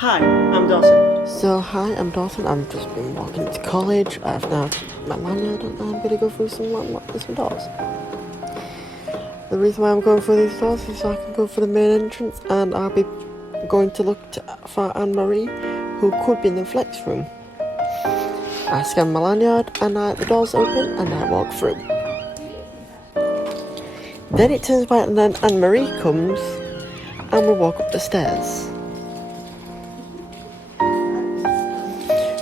Hi, I'm Dawson. Hi, I'm Dawson. I've just been walking to college. I've now put my lanyard and I'm going to go through some doors. The reason why I'm going through these doors is so I can go for the main entrance, and I'll be going to look for Anne-Marie, who could be in the flex room. I scan my lanyard and the doors open and I walk through. Then it turns white and then Anne-Marie comes and we walk up the stairs.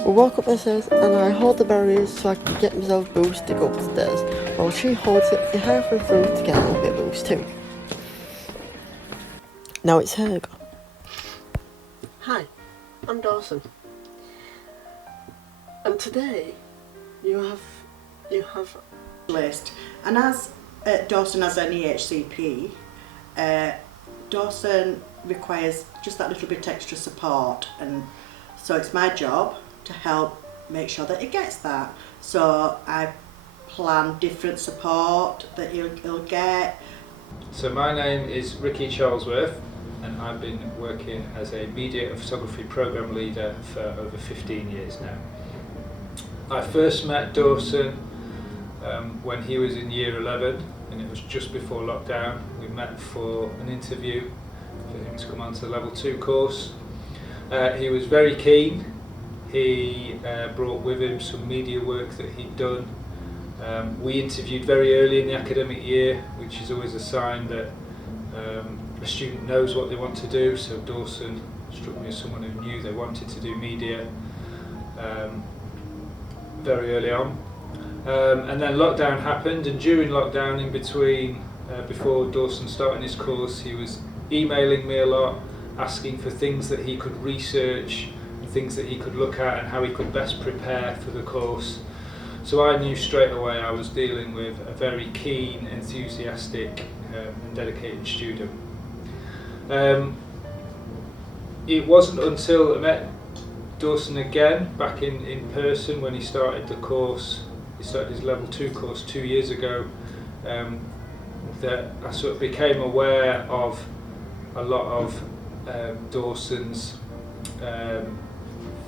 We walk up the stairs and I hold the barriers so I can get myself boost to go up the stairs, while she holds it halfway through to get a little bit of boost too. Now it's her go. Hi, I'm Dawson. And today you have list, and as Dawson has an EHCP, Dawson requires just that little bit extra support, and so it's my job to help make sure that he gets that. So I plan different support that he'll get. So my name is Ricky Charlesworth, and I've been working as a media and photography program leader for over 15 years now. I first met Dawson when he was in year 11, and it was just before lockdown. We met for an interview for him to come onto the level 2 course. He was very keen. He brought with him some media work that he'd done. We interviewed very early in the academic year, which is always a sign that a student knows what they want to do. So Dawson struck me as someone who knew they wanted to do media very early on. And then lockdown happened, and during lockdown, in between, before Dawson starting his course, he was emailing me a lot, asking for things that he could research, things that he could look at, and how he could best prepare for the course. So I knew straight away I was dealing with a very keen, enthusiastic and dedicated student. It wasn't until I met Dawson again back in person when he started the course, he started his level 2 course 2 years ago, that I sort of became aware of a lot of Dawson's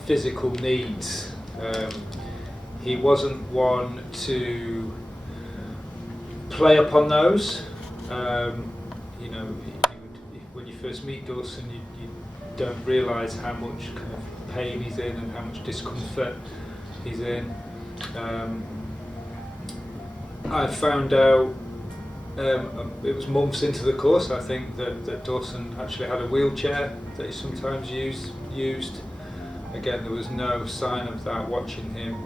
physical needs. He wasn't one to play upon those. When you first meet Dawson, you don't realise how much kind of pain he's in and how much discomfort he's in. I found out, it was months into the course, I think, that Dawson actually had a wheelchair that he sometimes used. Again, there was no sign of that watching him,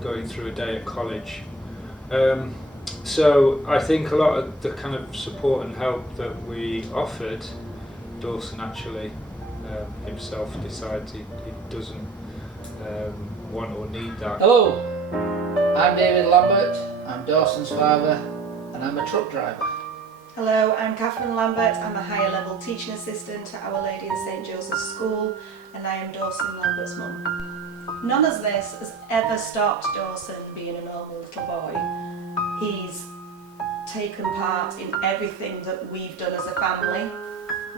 going through a day at college. So I think a lot of the kind of support and help that we offered, Dawson actually himself decides he doesn't want or need that. Hello, I'm David Lambert, I'm Dawson's father, and I'm a truck driver. Hello, I'm Catherine Lambert. I'm a higher level teaching assistant at Our Lady of St Joseph's School, and I am Dawson Lambert's mum. None of this has ever stopped Dawson being a normal little boy. He's taken part in everything that we've done as a family.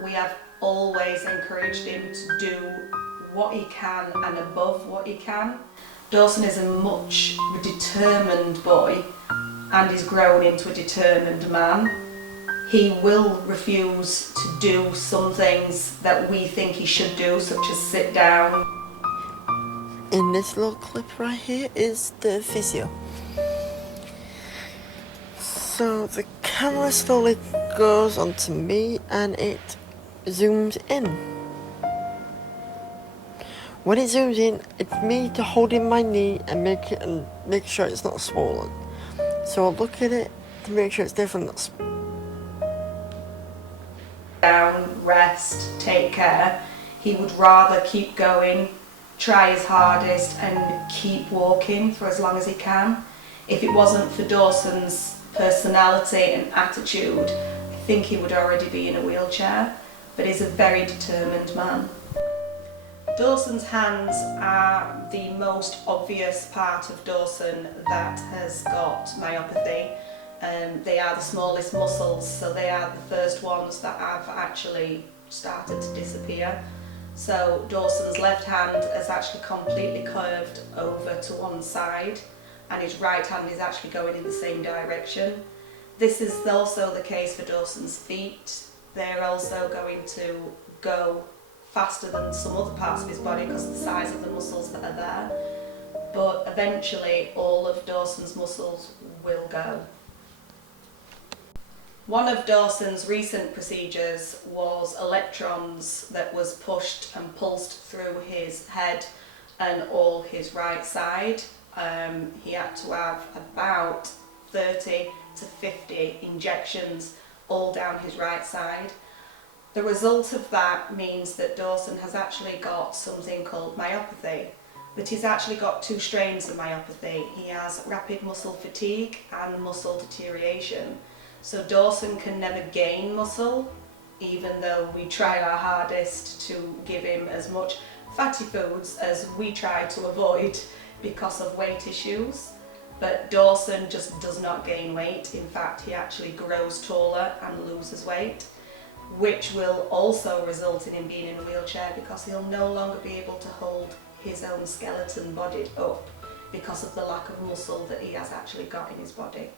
We have always encouraged him to do what he can and above what he can. Dawson is a much determined boy and is grown into a determined man. He will refuse to do some things that we think he should do, such as sit down. In this little clip right here is the physio. So the camera slowly goes onto me and it zooms in. When it zooms in, it's me to holding my knee and make sure it's not swollen. So I'll look at it to make sure it's definitely not swollen. Down, rest, take care. He would rather keep going, try his hardest and keep walking for as long as he can. If it wasn't for Dawson's personality and attitude, I think he would already be in a wheelchair, but he's a very determined man. Dawson's hands are the most obvious part of Dawson that has got myopathy. They are the smallest muscles, so they are the first ones that have actually started to disappear. So Dawson's left hand is actually completely curved over to one side and his right hand is actually going in the same direction. This is also the case for Dawson's feet. They're also going to go faster than some other parts of his body because of the size of the muscles that are there. But eventually all of Dawson's muscles will go. One of Dawson's recent procedures was electrons that was pushed and pulsed through his head and all his right side. He had to have about 30 to 50 injections all down his right side. The result of that means that Dawson has actually got something called myopathy, but he's actually got two strains of myopathy. He has rapid muscle fatigue and muscle deterioration. So Dawson can never gain muscle, even though we try our hardest to give him as much fatty foods as we try to avoid because of weight issues. But Dawson just does not gain weight. In fact, he actually grows taller and loses weight, which will also result in him being in a wheelchair because he'll no longer be able to hold his own skeleton bodied up because of the lack of muscle that he has actually got in his body.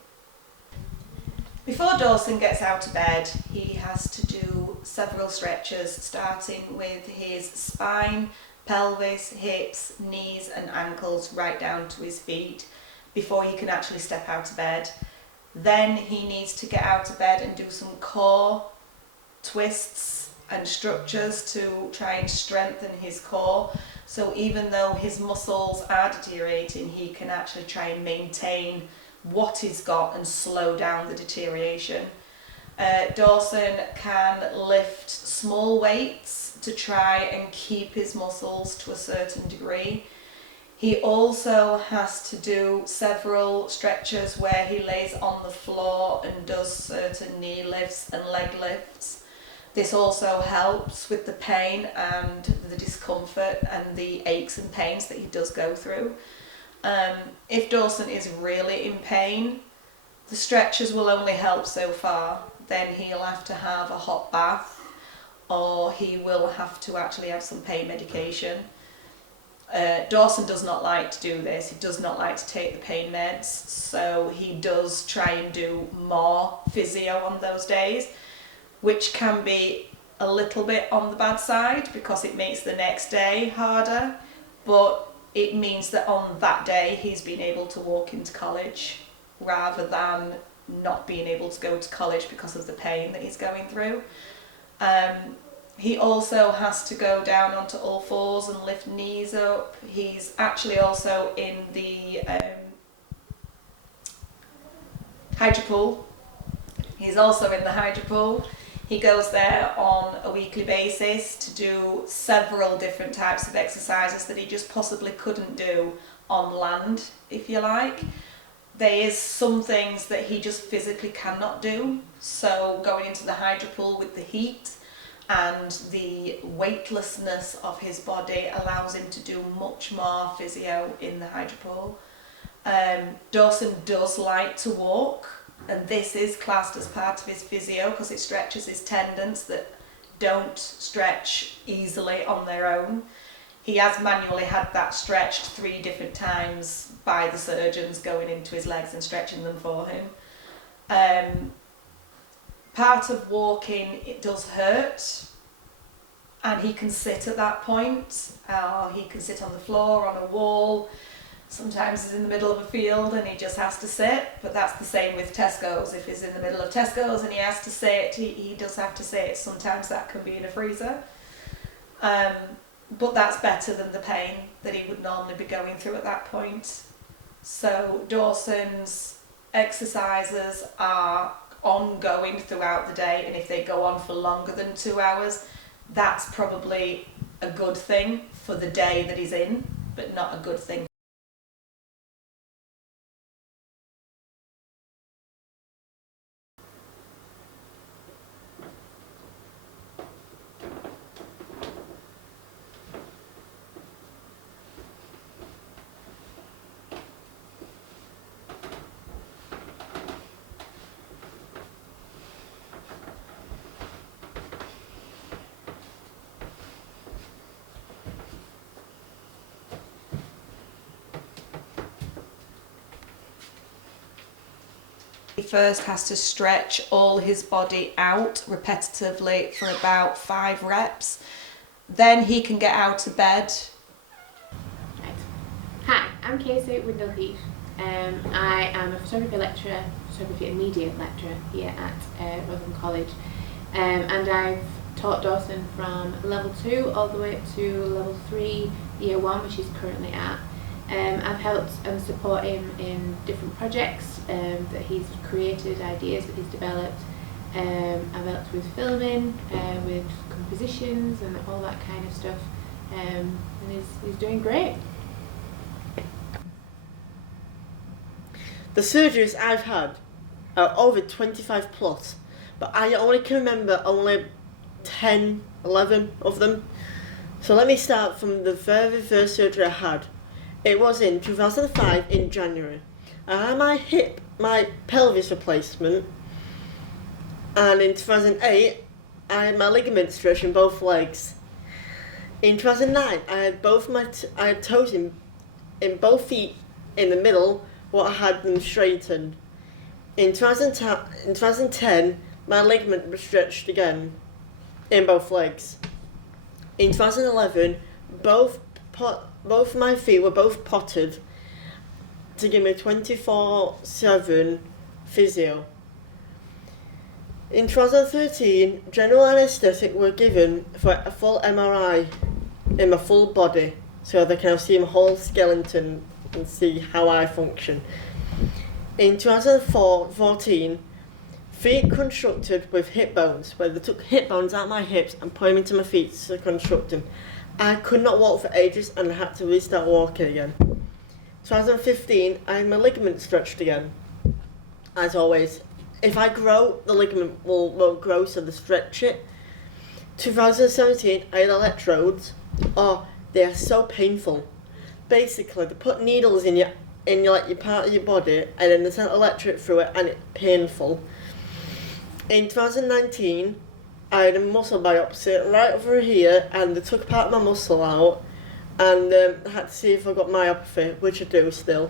Before Dawson gets out of bed, he has to do several stretches, starting with his spine, pelvis, hips, knees and ankles right down to his feet before he can actually step out of bed. Then he needs to get out of bed and do some core twists and structures to try and strengthen his core. So even though his muscles are deteriorating, he can actually try and maintain what he's got and slow down the deterioration. Dawson can lift small weights to try and keep his muscles to a certain degree. He also has to do several stretches where he lays on the floor and does certain knee lifts and leg lifts. This also helps with the pain and the discomfort and the aches and pains that he does go through. If Dawson is really in pain, the stretches will only help so far. Then he'll have to have a hot bath, or he will have to actually have some pain medication. Dawson does not like to do this. He does not like to take the pain meds, so he does try and do more physio on those days, which can be a little bit on the bad side because it makes the next day harder, but it means that on that day he's been able to walk into college rather than not being able to go to college because of the pain that he's going through. He also has to go down onto all fours and lift knees up. He's actually also in the hydro pool. He's also in the hydro pool. He goes there on a weekly basis to do several different types of exercises that he just possibly couldn't do on land, if you like. There is some things that he just physically cannot do. So going into the hydro pool with the heat and the weightlessness of his body allows him to do much more physio in the hydro pool. Dawson does like to walk, and this is classed as part of his physio because it stretches his tendons that don't stretch easily on their own. He has manually had that stretched 3 different times by the surgeons going into his legs and stretching them for him. Part of walking, it does hurt, and he can sit at that point, or he can sit on the floor, on a wall. Sometimes he's in the middle of a field and he just has to sit, but that's the same with Tesco's. If he's in the middle of Tesco's and he has to sit, he does have to sit. Sometimes that can be in a freezer. But that's better than the pain that he would normally be going through at that point. So Dawson's exercises are ongoing throughout the day, and if they go on for longer than 2 hours, that's probably a good thing for the day that he's in, but not a good thing. He first has to stretch all his body out repetitively for about 5 reps. Then he can get out of bed. Right. Hi, I'm Casey Windle-Heath. I am a photography lecturer, photography and media lecturer here at Rotherham College, and I've taught Dawson from level 2 all the way up to level 3, year 1, which he's currently at. I've helped and support him in different projects that he's created, ideas that he's developed. I've helped with filming, with compositions and all that kind of stuff, and he's doing great. The surgeries I've had are over 25 plus, but I only can remember only 10, 11 of them. So let me start from the very first surgery I had. It was in 2005 in January. I had my pelvis replacement, and in 2008 I had my ligament stretched in both legs. In 2009 I had toes in both feet in the middle, but I had them straightened. In 2010 my ligament was stretched again in both legs. In 2011 both my feet were both potted to give me 24/7 physio. In 2013, general anaesthetic were given for a full MRI in my full body, so they can see my whole skeleton and see how I function. In 2014, feet constructed with hip bones, where they took hip bones out of my hips and put them into my feet to construct them. I could not walk for ages and I had to restart walking again. 2015, I had my ligament stretched again. As always, if I grow, the ligament won't grow, so they stretch it. 2017, I had electrodes. Oh, they are so painful. Basically, they put needles in your part of your body, and then they send electric through it, and it's painful. In 2019, I had a muscle biopsy right over here, and they took part of my muscle out, and I had to see if I got myopathy, which I do still.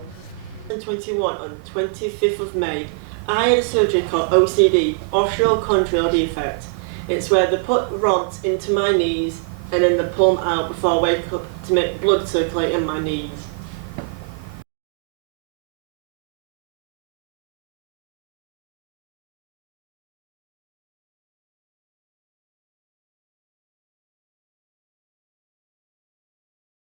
In 2021, on 25th of May, I had a surgery called OCD, osteochondral defect. It's where they put rods into my knees and then they pull them out before I wake up to make blood circulate in my knees.